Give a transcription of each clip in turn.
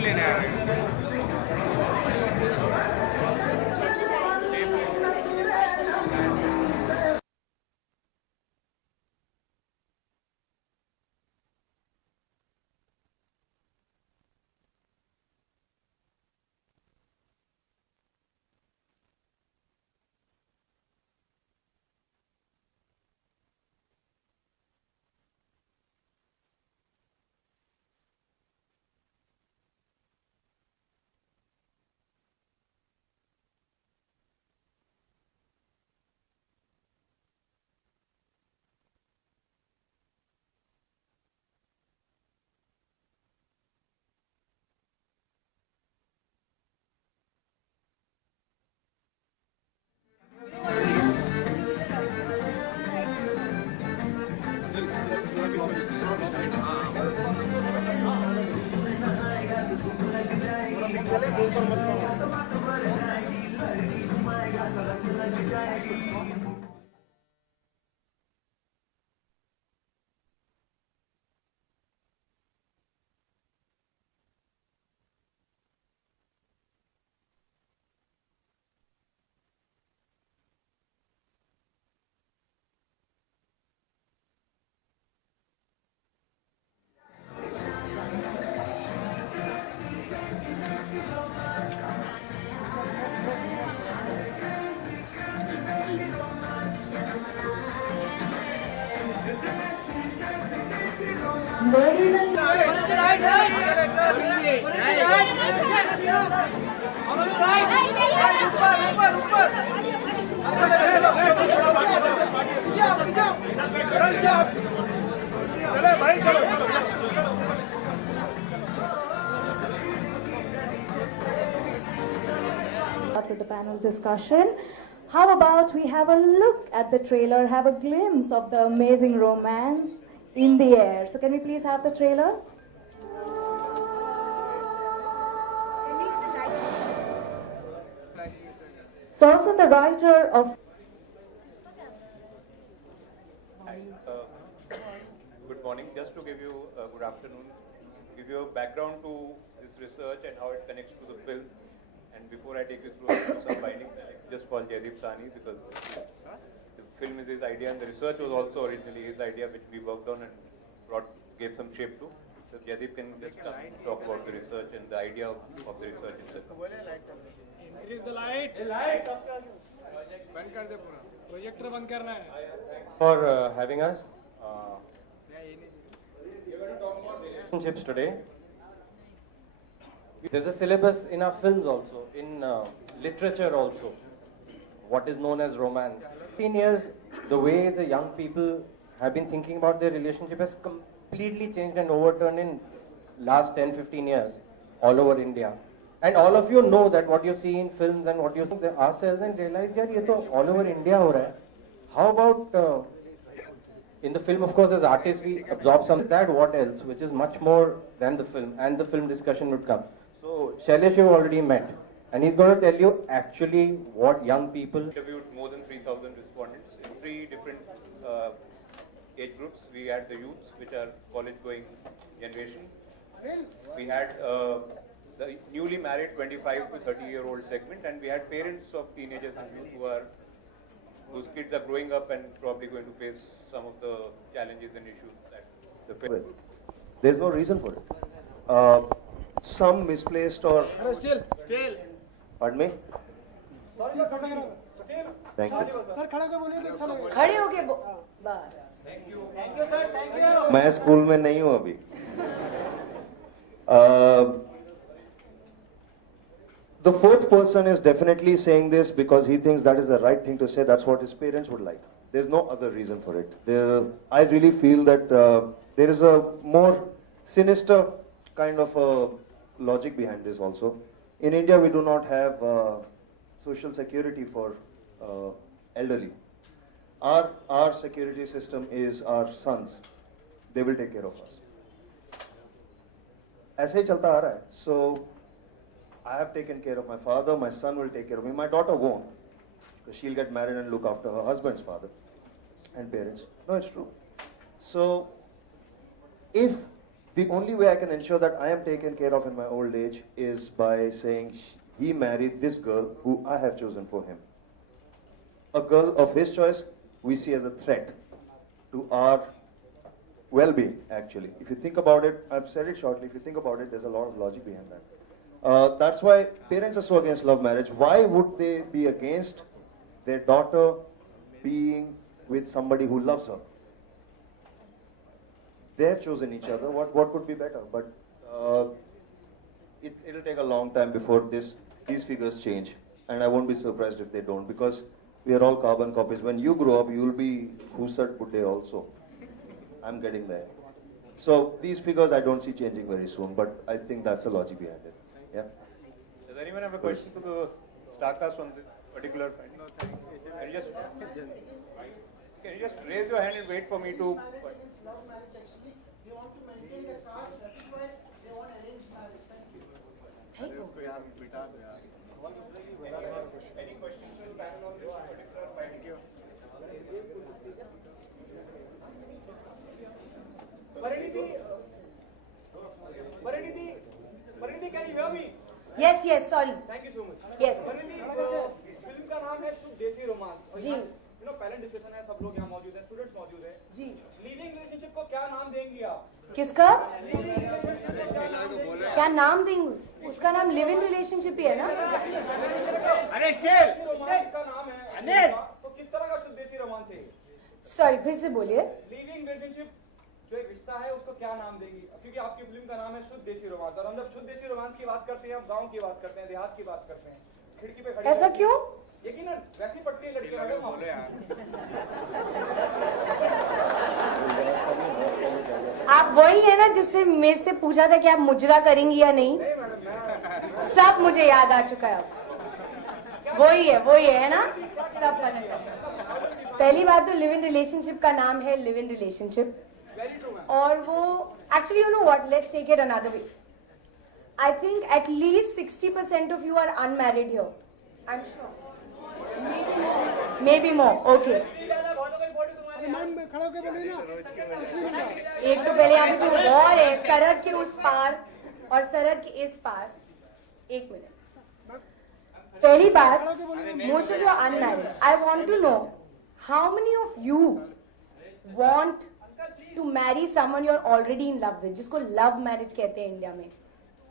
लेने आ रहे हैं। With the panel discussion. How about we have a look at the trailer, have a glimpse of the amazing romance in the air. So can we please have the trailer? So also the writer of... Good morning. Just to give you good afternoon, give you a background to this research and how it connects to the film. And before I take you through some findings, I just call Jaideep Sani because the film is his idea and the research was also originally his idea, which we worked on and gave some shape to. So Jaideep can just come talk about the research and the idea of the research itself. Increase the light. Projector बंद करना है. For having us. Relationships today. There's a syllabus in our films also, in literature also, what is known as romance. 15 years, the way the young people have been thinking about their relationship has completely changed and overturned in last 10-15 years all over India. And all of you know that what you see in films and what you see ourselves and realize, yaar, ye to all over India ho raha hai. How about in the film, of course, as artists, we absorb some of that, what else, which is much more than the film, and the film discussion would come. So, Shailesh you already met, and he's going to tell you actually what young people... Interviewed more than 3,000 respondents in 3 different age groups. We had the youths, which are college-going generation. We had the newly married 25 to 30-year-old segment, and we had parents of teenagers and youth whose kids are growing up and probably going to face some of the challenges and issues that the parents... There's no reason for it. Some misplaced or... Still. Pardon me? Thank you. खड़े होके बस. मैं school में नहीं हूँ अभी. The fourth person is definitely saying this because he thinks that is the right thing to say. That's what his parents would like. There's no other reason for it. I really feel that there is a more sinister kind of logic behind this also. In India, we do not have social security for elderly. Our security system is our sons. They will take care of us. ऐसे ही चलता आ रहा है. So I have taken care of my father. My son will take care of me. My daughter won't, because she'll get married and look after her husband's father and parents. No, it's true. So if The only way I can ensure that I am taken care of in my old age is by saying he married this girl who I have chosen for him. A girl of his choice we see as a threat to our well-being, actually. If you think about it, I've said it shortly, if you think about it, there's a lot of logic behind that. That's why parents are so against love marriage. Why would they be against their daughter being with somebody who loves her? They have chosen each other. What could be better? But it'll take a long time before these figures change. And I won't be surprised if they don't, because we are all carbon copies. When you grow up, you'll be Husat Budde also. I'm getting there. So these figures I don't see changing very soon, but I think that's the logic behind it. Yeah. Does anyone have a question to the Starcast on this particular finding? No, thanks. Can you just raise your hand and wait for me to... Love marriage actually. They want to maintain the caste certified. They want arranged marriage. Thank you. Any questions to the panel on this particular finding? Parinidhi, can you hear me? Yes, yes, sorry. Thank you so much. Yes. Parinidhi, film का नाम है शुद्ध देसी romance. जी। Panel discussion है, सब लोग यहाँ मौजूद हैं, स्टूडेंट्स मौजूद हैं। जी। लिविंग रिलेशनशिप को क्या नाम देंगी आप? किसका? लिविंग रिलेशनशिप को क्या नाम देंगी? क्या नाम देंगे? उसका नाम लिव इन रिलेशनशिप ही है ना? अरे रोमांस का नाम है। तो किस तरह का शुद्ध देसी रोमांस है? सॉरी, फिर से बोलिए। लिविंग रिलेशनशिप जो एक रिश्ता है उसको क्या नाम देंगी? क्योंकि आपकी फिल्म का नाम है शुद्ध देसी रोमांस, और हम जब शुद्ध देसी रोमांस की बात करते हैं, हम गांव की बात करते हैं, देहात की बात करते हैं, खिड़की पे खड़ी ऐसा क्यों? यकीनन वैसी पड़ती है लड़कियां मैडम। आप वही है ना जिससे मेरे से पूछा था कि आप मुजरा करेंगी या नहीं? सब मुझे याद आ चुका है। वही है ना? सब पता चला। पहली बात तो लिव इन रिलेशनशिप का नाम है लिव इन रिलेशनशिप, और वो actually you know what, let's take it another way. I think at least 60% of you are unmarried here. I'm sure. Maybe more. Okay. एक तो पहले यहाँ पे जो वॉर है सरहद के उस पार और सरहद के इस पार, एक मिनट. पहली बात, most of you are unmarried. I want to know how many of you want to marry someone you're already in love with, जिसको love marriage कहते हैं इंडिया में.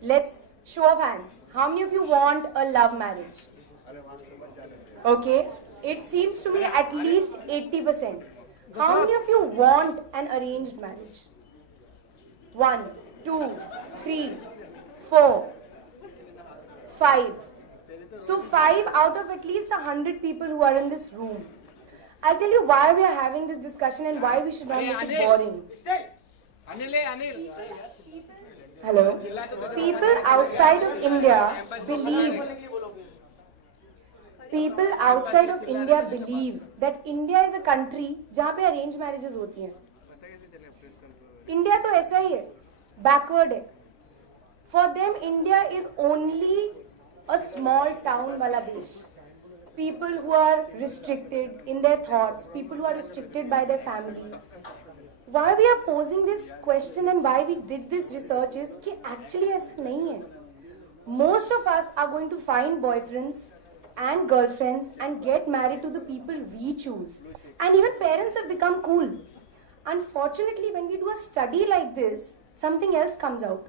Let's show of hands. How many of you want a love marriage? Okay. It seems to me at least 80%. How many of you want an arranged marriage? 1, 2, 3, 4, 5. So 5 out of at least 100 people who are in this room. I'll tell you why we are having this discussion and why we should not make it boring. Anil. Hello. People outside of India believe that India is a country जहाँ पे arranged marriages होती हैं. India तो ऐसा ही है, backward है. For them, India is only a small town वाला देश. People who are restricted in their thoughts, people who are restricted by their family. Why we are posing this question and why we did this research is कि actually ऐसा नहीं है. Most of us are going to find boyfriends and girlfriends and get married to the people we choose. And even parents have become cool. Unfortunately, when we do a study like this, something else comes out.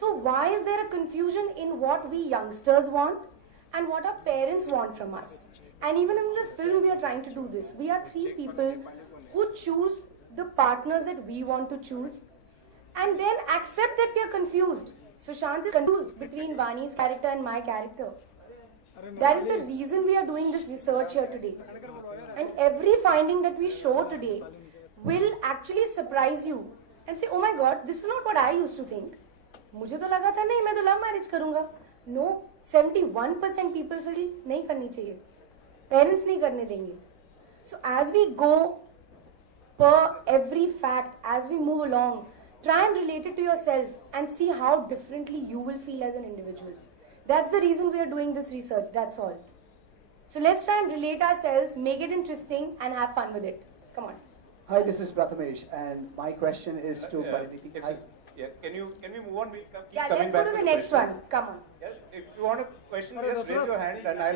So why is there a confusion in what we youngsters want and what our parents want from us? And even in the film we are trying to do this. We are 3 people who choose the partners that we want to choose and then accept that we are confused. Sushant is confused between Vani's character and my character. That is the reason we are doing this research here today. And every finding that we show today will actually surprise you and say, oh my god, this is not what I used to think. मुझे तो लगा था नहीं मैं तो love marriage करूंगा. No, 71% people feel नहीं करनी चाहिए. Parents नहीं करने देंगे. So as we go per every fact, as we move along, try and relate it to yourself and see how differently you will feel as an individual. That's the reason we are doing this research, that's all. So let's try and relate ourselves, make it interesting and have fun with it. Come on. Hi, this is Prathamesh and my question is to Parinidhi. Yeah, can we move on? We'll keep Yeah, coming let's go back to the the next questions. one. Come on. Yes, if you want a question, just raise your hand and I'll